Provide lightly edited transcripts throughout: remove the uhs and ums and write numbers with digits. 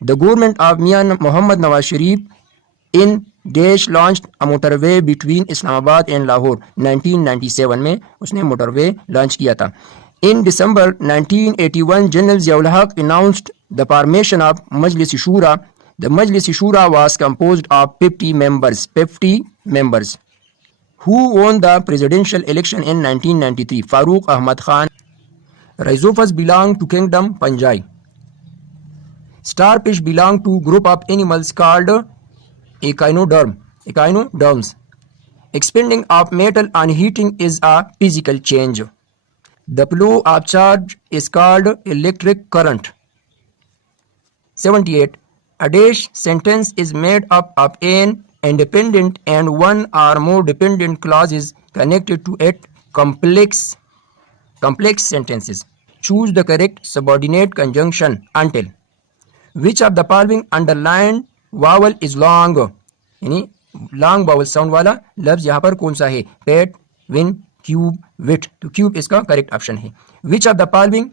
The government of Mian Muhammad Nawaz Sharif in देश launch a motorway between Islamabad एंड लाहौर 1997 में उसने motorway launch किया था. इन दिसंबर 1981 जनरल ज़ियाउल हक announced the formation of Majlis Shura. The Majlis Shura was composed of 50 members who won the presidential election in 1993. Farooq Ahmad Khan. Rhizophus belong to kingdom Panjai. Starfish belong to group of animals called echinoderms. Expanding of metal on heating is a physical change. The flow of charge is called electric current. 78. A dash sentence is made up of an independent and one or more dependent clauses connected to it. Complex sentences. Choose the correct subordinate conjunction until. Which of the following underlined vowel is long, यानी long vowel sound वाला लफ्ज यहाँ पर कौन सा है? पेट, win, cube, विट. तो क्यूब इसका करेक्ट ऑप्शन है. Which of the following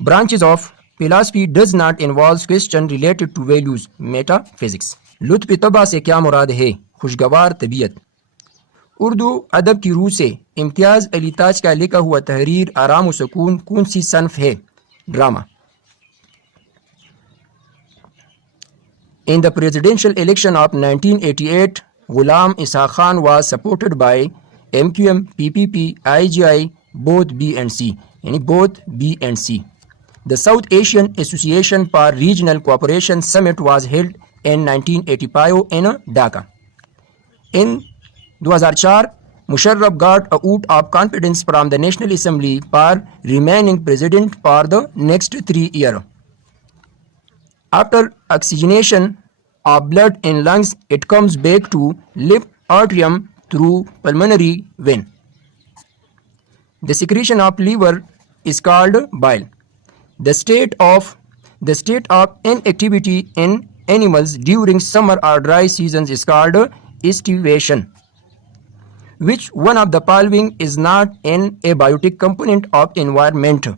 branches of philosophy does not involve question related to values? Metaphysics. लुत्फ तबा से क्या मुराद है? खुशगवार तबीयत. उर्दू अदब की रूह से इम्तियाज़ अली ताज का लिखा हुआ तहरीर आराम व सुकून कौन सी सनफ है? Drama. In the presidential election of 1988, Ghulam Ishaq Khan was supported by MQM, PPP, IGI, both B and C. यानी both B and C. The South Asian Association for Regional Cooperation Summit was held in 1985 in Dhaka. In 2004, Musharraf got a vote of confidence from the National Assembly for remaining president for the next 3 years. After oxygenation of blood in lungs, it comes back to left atrium through pulmonary vein. The secretion of liver is called bile. The state of inactivity in animals during summer or dry seasons is called estivation. Which one of the following is not an abiotic component of environment?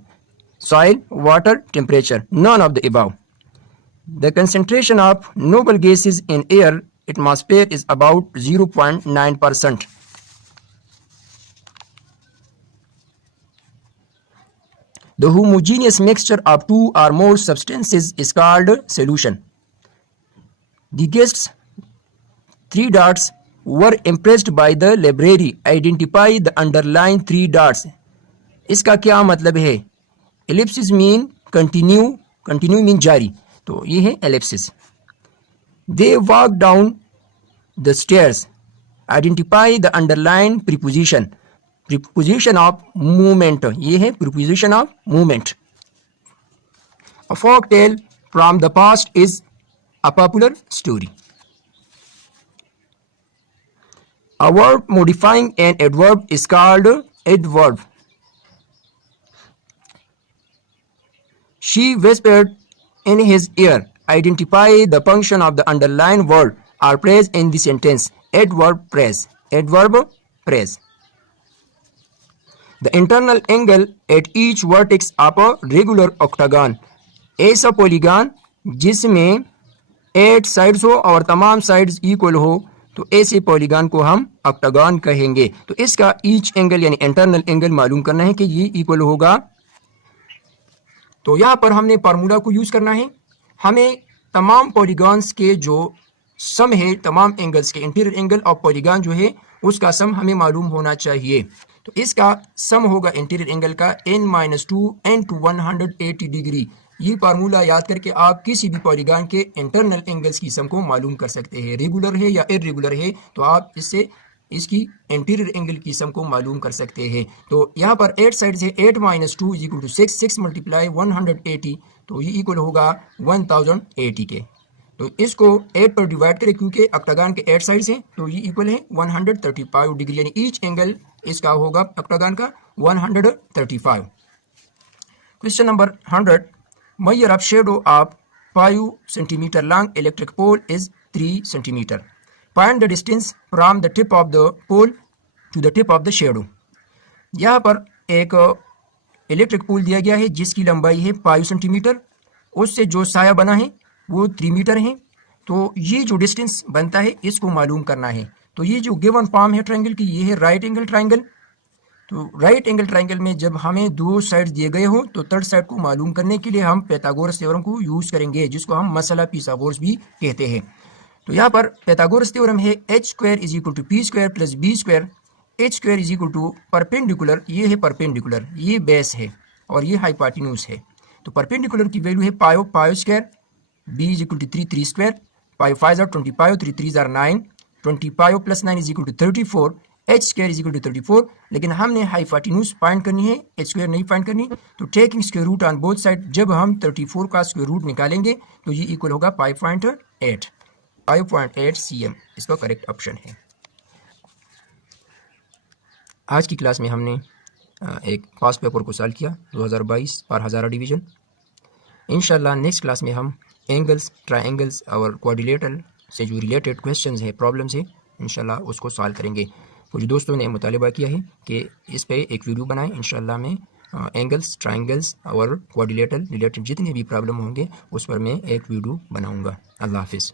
Soil, water, temperature. None of the above. The concentration of noble gases in air atmosphere is about 0.9%. The homogeneous mixture of two or more substances is called solution. The guests, 3 dots, were impressed by the library. Identify the underlined 3 dots. इसका क्या मतलब है? Ellipsis mean continue mean जारी. तो ये है ellipsis. They walk down the stairs. Identify the underlined preposition. Preposition of movement. ये है preposition of movement. A folk tale from the past is a popular story. A verb modifying an adverb is called adverb. She whispered in his ear. Identify the function of the underlined word or phrase in the sentence. Adverb praise. Adverb praise. The internal angle at each vertex of a regular octagon. ऐसा पॉलीगॉन जिसमें 8 साइड्स हो और तमाम sides equal हो, तो ऐसे पॉलीगॉन को हम ऑक्टागॉन कहेंगे. तो इसका ईच एंगल यानी इंटरनल एंगल मालूम करना है कि ये इक्वल होगा. तो यहाँ पर हमने फार्मूला को यूज़ करना है. हमें तमाम पॉलीगॉन्स के जो सम है, तमाम एंगल्स के इंटीरियर एंगल ऑफ पॉलीगॉन जो है उसका सम हमें मालूम होना चाहिए. तो इसका सम होगा इंटीरियर एंगल का n-2 into 180 डिग्री. ये फार्मूला याद करके आप किसी भी पॉलीगॉन के इंटरनल एंगल्स की सम को मालूम कर सकते हैं. रेगुलर है या इरेगुलर है तो आप इससे इसकी इंटीरियर एंगल की सम को मालूम कर सकते हैं. तो यहाँ पर 8 साइड्स है. 8-2 इज इक्वल टू 6 मल्टीप्लाई 180, तो ये इक्वल होगा 1080 के. तो इसको 8 पर डिवाइड करें क्योंकि ऑक्टागन के 8 साइड्स हैं, तो ये इक्वल है 135 डिग्री, यानी ईच एंगल इसका होगा ऑक्टागन का 135. Question number 100. Measure of shadow of 5 centimeter long electric pole is 3 centimeter. Find the distance from the tip of the pole to the tip of the shadow. यहाँ पर एक इलेक्ट्रिक पोल दिया गया है जिसकी लंबाई है 5 सेंटीमीटर. उससे जो साया बना है वो 3 मीटर है। तो ये जो डिस्टेंस बनता है इसको मालूम करना है। तो ये जो गिवन फॉर्म है ट्रायंगल की, ये है राइट एंगल ट्रायंगल। तो राइट एंगल ट्रायंगल में जब हमें दो साइड्स दिए गए हो तो थर्ड साइड को मालूम करने के लिए हम पाइथागोरस थ्योरम को यूज करेंगे, जिसको हम मसला पिथागोरस भी कहते हैं। तो यहाँ पर पाइथागोरस थ्योरम है h square is equal to p square plus b square, h square is equal to perpendicular, ये है परपेंडिकुलर, ये बेस है और ये हाइपोटेन्यूज है। तो परपेंडिकुलर की वैल्यू है पायो, पायो square, b is equal to 3, 3 square, पायो 5 are 20 पायो, 3 3 are 9, 20 पायो plus 9 is equal to 34, h square is equal to 34। लेकिन हमने हाइपोटेन्यूज फाइंड करनी है, h स्क्वायर नहीं फाइंड करनी। तो taking square root on both side, जब हम 34 का स्क्वायर रूट निकालेंगे तो ये इक्वल होगा 5.8, 5.8 cm इसका करेक्ट ऑप्शन है। आज की क्लास में हमने एक पास्ट पेपर को सॉल्व किया 2022 पर हज़ारा डिवीज़न। इंशाल्लाह नेक्स्ट क्लास में हम एंगल्स, ट्रायंगल्स और क्वाड्रिलेटरल से जो रिलेटेड क्वेश्चंस है, प्रॉब्लम्स है, इंशाल्लाह उसको सॉल्व करेंगे। कुछ दोस्तों ने मुतालिबा किया है कि इस पे एक वीडियो बनाएं। इंशाल्लाह मैं एंगल्स, ट्रायंगल्स और क्वाड्रिलेटरल रिलेटेड जितने भी प्रॉब्लम होंगे उस पर मैं एक वीडियो बनाऊँगा। अल्लाह हाफिज़।